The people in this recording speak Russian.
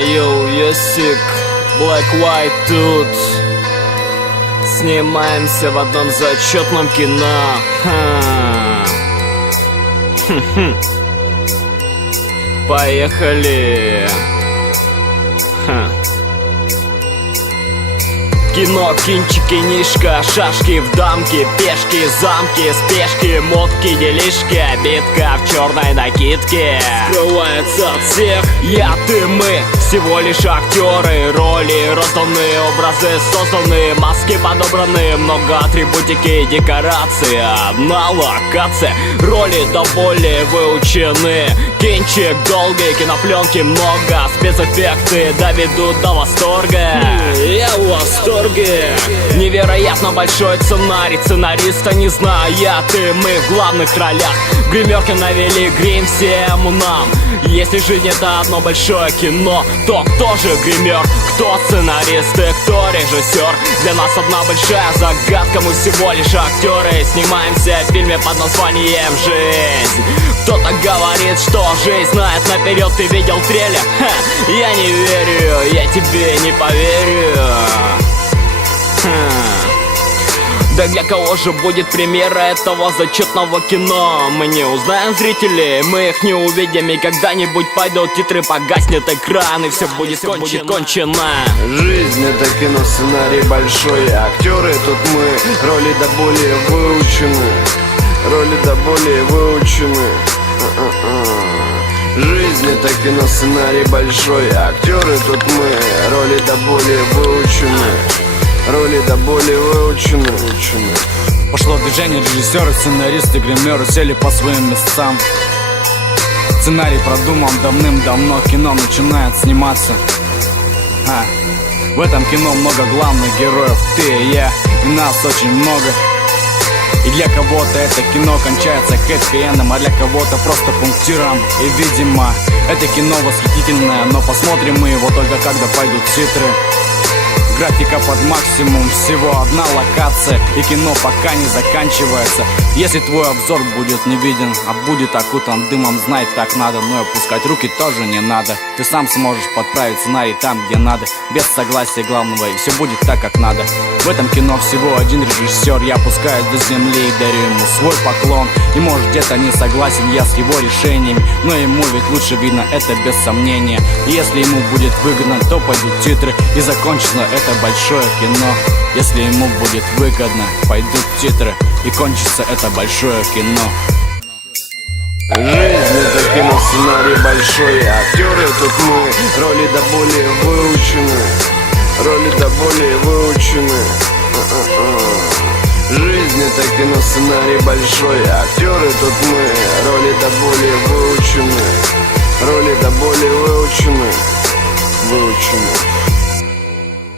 Йоу, Йосик, Black White тут. Снимаемся в одном зачетном кино. Поехали. Кино, кинчик, кинишка, шашки в дамке, пешки, замки, спешки, мотки, делишки, обидка в черной накидке. Скрывается от всех я, ты, мы, всего лишь актеры, роли розданы, образы созданы, маски подобраны, много атрибутики и декорации. Одна локация, роли до боли выучены. Кинчик долгий, кинопленки много, спецэффекты доведут до восторга. Я в восторге. Невероятно большой сценарий, сценариста не знаю я, ты, мы в главных ролях. В гримерке навели грим всем нам. Если жизнь это одно большое кино, то кто же гример, кто сценарист и кто режиссер? Для нас одна большая загадка, мы всего лишь актеры. Снимаемся в фильме под названием «Жизнь». Кто-то говорит, что жизнь знает наперед, ты видел трейлер? Я не верю, я тебе не поверю. Да для кого же будет премьера этого зачетного кино? Мы не узнаем зрителей, мы их не увидим. И когда-нибудь пойдут титры, погаснет экран, и все будет кончено. Жизнь это кино, сценарий большой, актеры тут мы, роли до боли выучены. Роли до боли выучены. Жизнь это кино, сценарий большой, актеры тут мы, роли до боли выучены. Роли до боли выучены. Пошло движение, режиссеры, сценаристы, гримеры сели по своим местам. Сценарий продуман давным-давно, кино начинает сниматься. В этом кино много главных героев, ты и я, и нас очень много. И для кого-то это кино кончается хэппи-эндом, а для кого-то просто пунктиром. И видимо, это кино восхитительное, но посмотрим мы его только когда пойдут титры. Графика под максимум, всего одна локация, и кино пока не заканчивается. Если твой обзор будет не виден, а будет окутан дымом, знай, так надо. Но и опускать руки тоже не надо. Ты сам сможешь подправить сценарий там, где надо, без согласия главного, и все будет так, как надо. В этом кино всего один режиссер, я опускаюсь до земли и дарю ему свой поклон. И может где-то не согласен я с его решениями, но ему ведь лучше видно это без сомнения. И если ему будет выгодно, то пойдут титры, и закончится это большое кино. Если ему будет выгодно, пойдут титры, и кончится это большое кино. Жизнь это кино, сценарий большой, актеры тут мы, роли до боли выучены. Роли до боли выучены. Жизнь это кино, сценарий большой, актеры тут мы, роли до боли выучены. Роли до боли выучены.